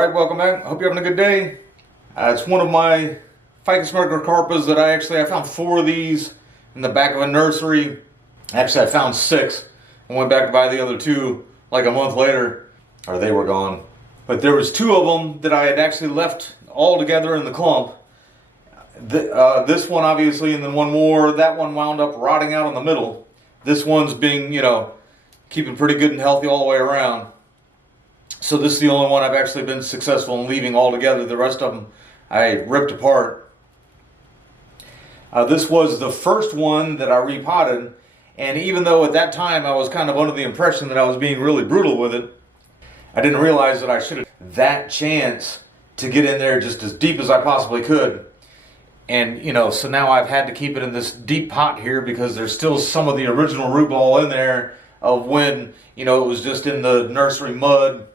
Alright, welcome back. Hope you're having a good day. It's one of my Ficus Microcarpas that I found 4 of these in the back of a nursery. Actually, I found 6 and went back to buy the other 2 like a month later, or they were gone. But there was 2 of them that I had actually left all together in the clump. This one obviously, and then one more. That one wound up rotting out in the middle. This one's being, keeping pretty good and healthy all the way around. So this is the only one I've actually been successful in leaving all together. The rest of them I ripped apart. This was the first one that I repotted, and even though at that time I was kind of under the impression that I was being really brutal with it, I didn't realize that I should have that chance to get in there just as deep as I possibly could. And so now I've had to keep it in this deep pot here because there's still some of the original root ball in there of when it was just in the nursery mud.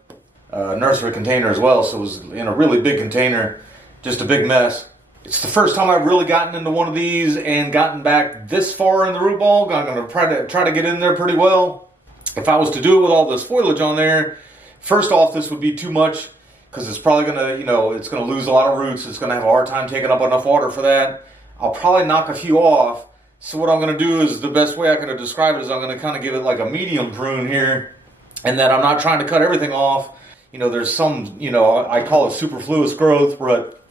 Nursery container as well, so it was in a really big container, just a big mess. It's the first time I've really gotten into one of these and gotten back this far in the root ball. I'm going to try to get in there pretty well. If I was to do it with all this foliage on there, first off, this would be too much because it's probably going to, it's going to lose a lot of roots. It's going to have a hard time taking up enough water for that. I'll probably knock a few off. So what I'm going to do is, the best way I can describe it is I'm going to kind of give it like a medium prune here, and then I'm not trying to cut everything off. There's some, I call it superfluous growth, but,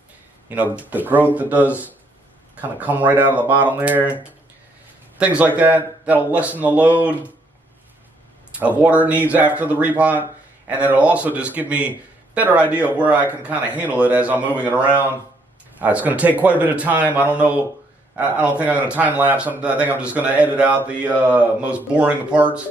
the growth that does kind of come right out of the bottom there. Things like that, that'll lessen the load of water it needs after the repot. And then it'll also just give me a better idea of where I can kind of handle it as I'm moving it around. It's going to take quite a bit of time. I don't know. I don't think I'm going to time lapse. I think I'm just going to edit out the most boring parts.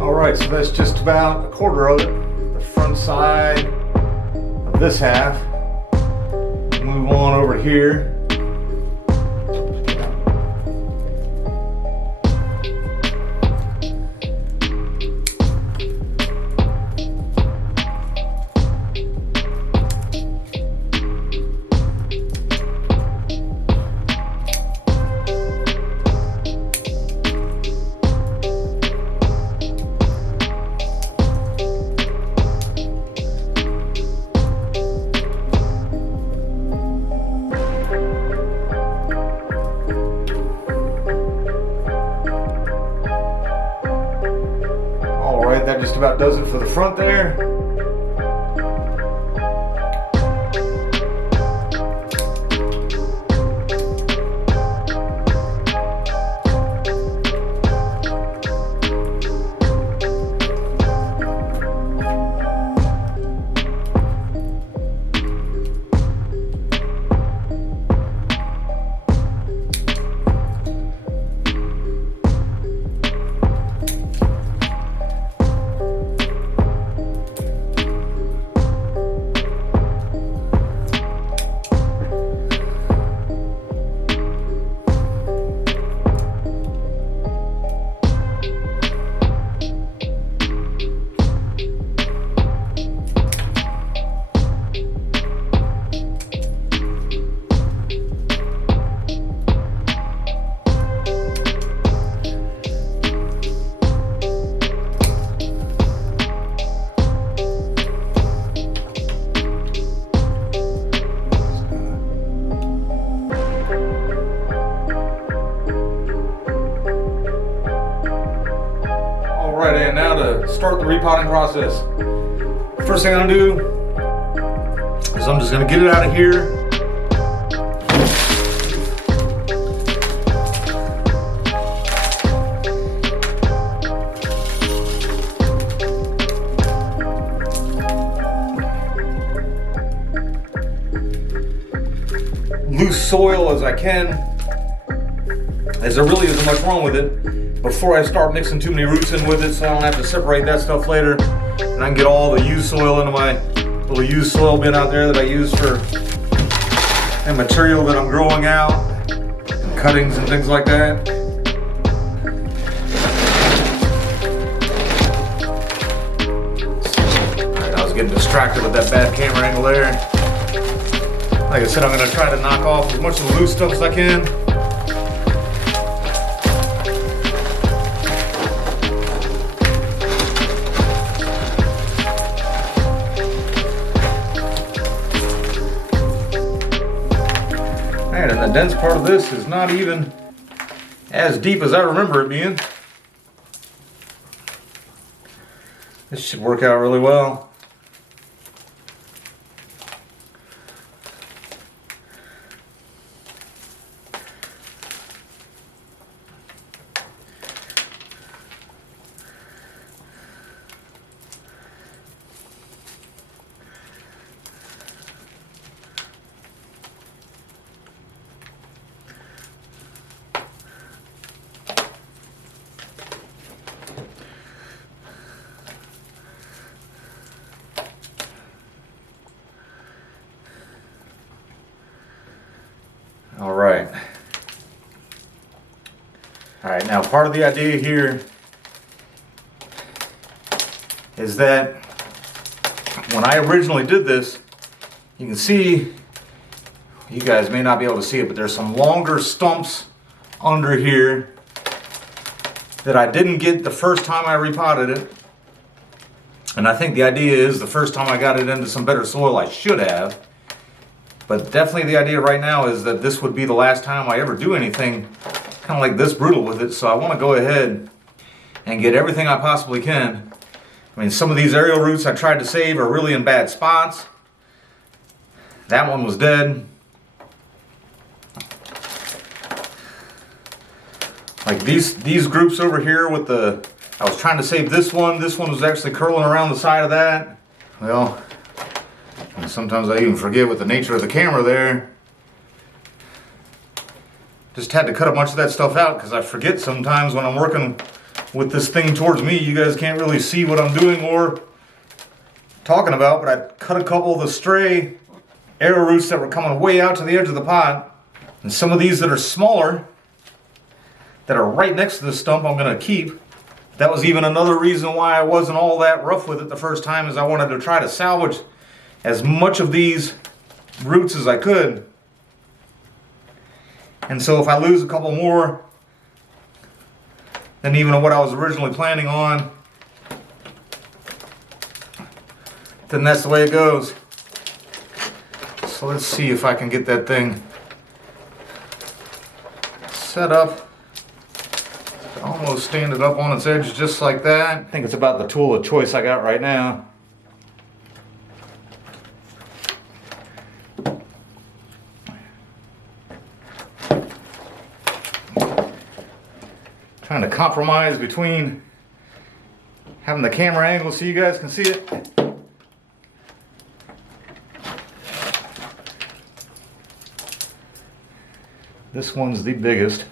Alright, so that's just about a quarter of it, the front side of this half. Move on over here. That just about does it for the front there. Alright, and now to start the repotting process. First thing I'm going to do is I'm just going to get it out of here. Loose soil as I can, as there really isn't much wrong with it, before I start mixing too many roots in with it, so I don't have to separate that stuff later, and I can get all the used soil into my little used soil bin out there that I use for the material that I'm growing out, and cuttings and things like that. Alright, I was getting distracted with that bad camera angle there. Like I said, I'm going to try to knock off as much of the loose stuff as I can. And the dense part of this is not even as deep as I remember it being. This should work out really well. All right, now part of the idea here is that when I originally did this, you can see, you guys may not be able to see it, but there's some longer stumps under here that I didn't get the first time I repotted it. And I think the idea is the first time I got it into some better soil, I should have. But definitely the idea right now is that this would be the last time I ever do anything kind of like this brutal with it. So I want to go ahead and get everything I possibly can. I mean, some of these aerial roots I tried to save are really in bad spots. That one was dead. Like these groups over here with the, I was trying to save this one. This one was actually curling around the side of that. Well, and sometimes I even forget with the nature of the camera there. Just had to cut a bunch of that stuff out because I forget sometimes when I'm working with this thing towards me, you guys can't really see what I'm doing or talking about, but I cut a couple of the stray arrow roots that were coming way out to the edge of the pot. And some of these that are smaller, that are right next to the stump, I'm going to keep. That was even another reason why I wasn't all that rough with it the first time, is I wanted to try to salvage as much of these roots as I could. And so if I lose a couple more than even what I was originally planning on, then that's the way it goes. So let's see if I can get that thing set up. Almost stand it up on its edge just like that. I think it's about the tool of choice I got right now. Trying to compromise between having the camera angle so you guys can see it. This one's the biggest.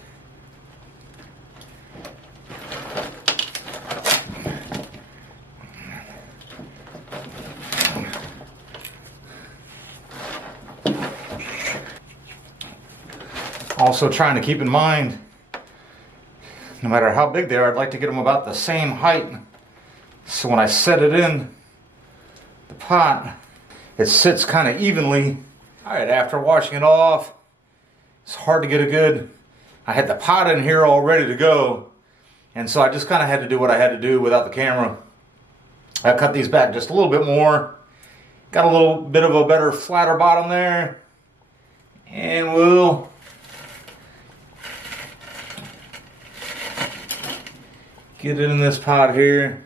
Also trying to keep in mind, no matter how big they are, I'd like to get them about the same height. So when I set it in the pot, it sits kind of evenly. All right, after washing it off, it's hard to get a good, I had the pot in here all ready to go. And so I just kind of had to do what I had to do without the camera. I cut these back just a little bit more. Got a little bit of a better, flatter bottom there. And we'll get it in this pot here.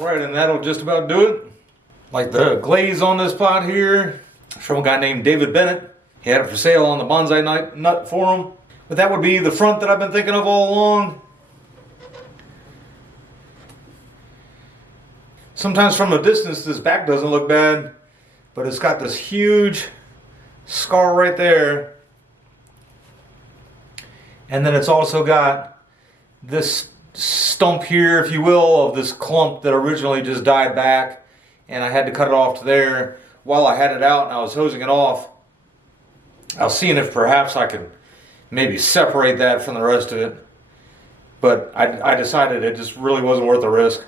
Alright, and that'll just about do it. Like the glaze on this pot here, from a guy named David Bennett. He had it for sale on the Bonsai Nut forum. But that would be the front that I've been thinking of all along. Sometimes from a distance this back doesn't look bad, but it's got this huge scar right there. And then it's also got this stump here, if you will, of this clump that originally just died back, and I had to cut it off to there. While I had it out and I was hosing it off, I was seeing if perhaps I could maybe separate that from the rest of it, but I decided it just really wasn't worth the risk.